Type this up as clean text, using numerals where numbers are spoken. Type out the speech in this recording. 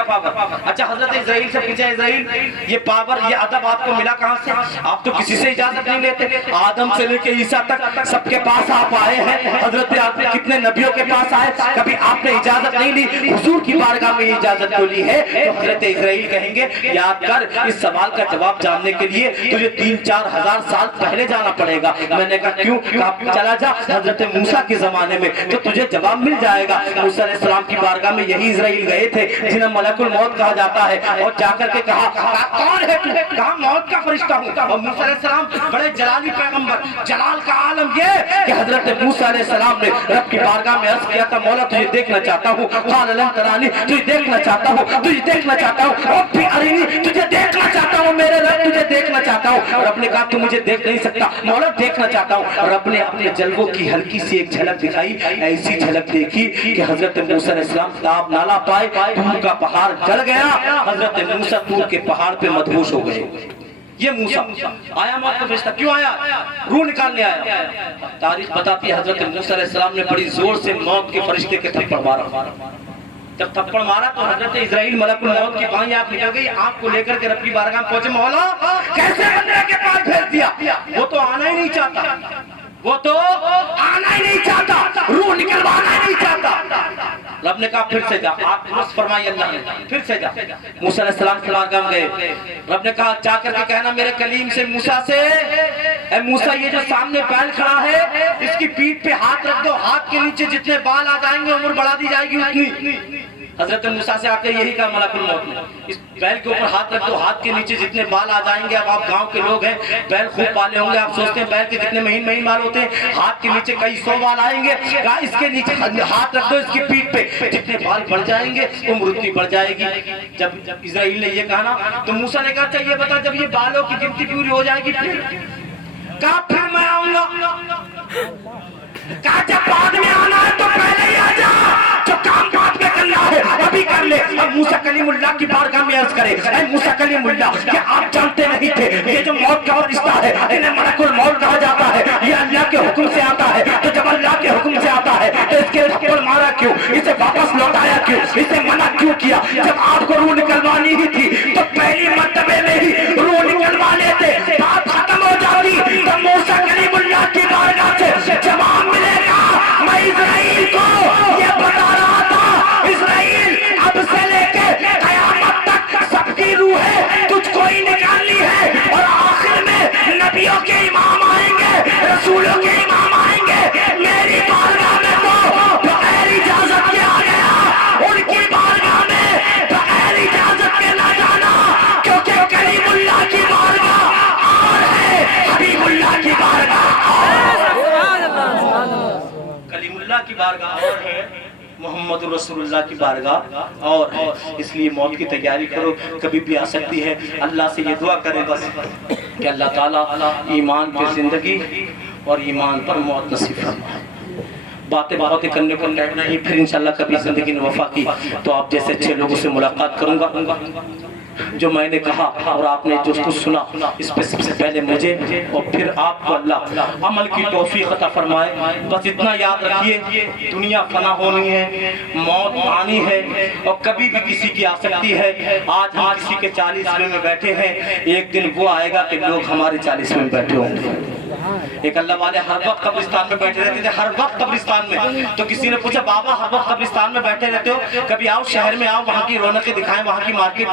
Power. अच्छा, हजरत Israel से पूछा, इस्राइल ये पावर, ये अदब आपको मिला कहां से? आप तो किसी से इजाजत नहीं लेते। आदम से लेके ईसा तक सबके पास आप आए हैं। हजरत आपने कितने नबियों के पास आए, कभी आपने इजाजत नहीं ली। हुजूर की बारगाह में इजाजत क्यों ली है? तो हजरत इस्राइल कहेंगे, याद कर, इस सवाल का जवाब जानने के लिए तुझे 3-4 हजार साल पहले जाना पड़ेगा। मैंने कहा क्यों? चला जा हजरत मूसा के जमाने में, तो तुझे जवाब मिल जाएगा। मूसा अलैहिस्सलाम की बारगाह में यही इस्राइल गए थे, जिन्हें मलकुल मौत कहा जाता है, और जाकर के कहा कौन है तू? कहा मौत का फरिश्ता हूं। और मूसा अलैहिस्सलाम बड़े जलाली पैगंबर, जलाल का आलम ये कि हजरत मूसा अलैहिस्सलाम ने रब की बारगाह में अर्ज किया था, मौला तुझे देखना चाहता हूं। क़ाल लन तरानी, तुझे देखना चाहता हूं, तुझे देखना चाहता हूं। रब्बी अरिनी, तुझे देखना चाहता हूं, मेरे रब तुझे देखना चाहता हूं। रब ने कहा तू मुझे देख नहीं सकता, मौला देखना चाहता हूं। रब ने अपने जलवों की हल्की सी एक झलक दिखाई। ऐसी झलक देखी कि हजरत मूसा अलैहिस्सलाम ताब ना ला पाए, दूर का पहाड़ जल गया। हजरत मूसा तूर के पहाड़ पे मदहोश हो गए। ये मूसा आया मौत का फरिश्ता, क्यों आया? रूह निकालने आया। तारीख बताती है हजरत मूसा अलैहिस्सलाम ने बड़ी जोर से मौत के फरिश्ते के थप्पड़ मारा। जब थप्पड़ मारा तो हजरत इस्राइल मलकुल मौत की बाहें आप निकल गई। आंख को लेकर के रब की बारगाह में पहुंचे, मौला कैसे बंदे के पास भेज दिया? वो तो आना ही नहीं चाहता, वो तो आना ही नहीं चाहता, रूह निकलवाना ही नहीं चाहता। रब ने कहा फिर से जा। आप दुरुस्त फरमाइए, अल्लाह ने फिर से जा। मूसा अलैहिस्सलाम की बारगाह में गए। रब ने कहा जाकर के कहना मेरे कलीम से मूसा से, ए मूसा ये जो सामने बैल खड़ा है, इसकी पीठ पे हाथ रख दो, हाथ के नीचे जितने बाल आ जाएंगे उम्र बढ़ा दी जाएगी उतनी। हजरत मूसा से आकर यही कहा मलकुल मौत ने, इस बैल के ऊपर हाथ रख दो, हाथ के नीचे जितने बाल आ जाएंगे। अब आप गांव के लोग हैं, बैल खूब पाले होंगे, आप सोचते हैं बैल के कितने महीन महीन बाल होते हैं, हाथ के नीचे कई 100 बाल आएंगे। कहा इसके नीचे हाथ रख दो, इसकी पीठ पे जितने बाल बढ़ जाएंगे उम्र उतनी बढ़ जाएगी। जब इस्राइल ने ये कहा ना, तो मूसा ने कहा अच्छा ये बता, जब ये बालों की गिनती पूरी हो जाएगी कहा फिर मैं आऊंगा। कहा जब बाद में आना है तो पहले ही आ जा, जो काम बाद में करना है अभी कर ले। अब मूसा कलीमुल्लाह की बारगाह में अर्ज करे, ऐ मूसा कलीमुल्लाह, क्या आप जानते नहीं थे ये जो मौत का फरिश्ता है, इन्हें मलकुल मौत कहा जाता है, ये अल्लाह के हुक्म से आता है। तो जब अल्लाह के हुक्म से आता है तो इसके थप्पड़ मारा क्यों? इसे वापस लौटाया क्यों? इसे मना क्यों किया? जब आपको रूह निकलवानी ही थी तो पहली मर्तबे में ही रूह निकलवा लेते, बात खत्म हो जाती। तो मूसा कलीमुल्लाह की बारगाह से जवाब मिलेगा। मैं इस्राइल को ये बता रहा था, इस्राइल अब से लेके कयामत तक सबकी रूह है तुझको ही निकालनी है। और आखिर में नबियों के इमाम आएंगे, रसूलों के इमाम आएंगे। मेरी बारगाह में तो बगैर इजाजत के आ गया, उनकी बारगाह में बगैर इजाजत के ना जाना, क्योंकि कलीमुल्लाह की बारगाह और है, हबीबुल्लाह की बारगाह और कलीमुल्लाह की बारगाह और है, मोहम्मद रसूलुल्लाह की बारगाह और है। इसलिए मौत की तैयारी करो, कभी भी आ सकती है। अल्लाह से ये दुआ करें बस कि अल्लाह ताला ईमान पर जिंदगी और ईमान पर मौत नसीब फरमाए। बातें करने को टाइम नहीं, फिर इंशाल्लाह कभी जिंदगी ने वफा की तो आप जैसे अच्छे लोगों से मुलाकात करूंगा। जो मैंने कहा और आपने जो कुछ सुना, इस पे सबसे पहले मुझे और फिर आपको अल्लाह अमल की तौफीक अता फरमाए। बस इतना याद रखिए, दुनिया फना होनी है, मौत आनी है और कभी भी किसी की आ सकती है। आज हम किसी के 40वें में बैठे हैं, एक दिन वो आएगा कि लोग हमारे 40वें में बैठे होंगे। एक अल्लाह वाले हर वक्त कब्रिस्तान में बैठे रहते थे, हर वक्त कब्रिस्तान में। तो किसी ने पूछा बाबा हर वक्त कब्रिस्तान में बैठे रहते हो, कभी आओ शहर में आओ, वहाँ की रौनकें दिखाएं, वहाँ की मार्केट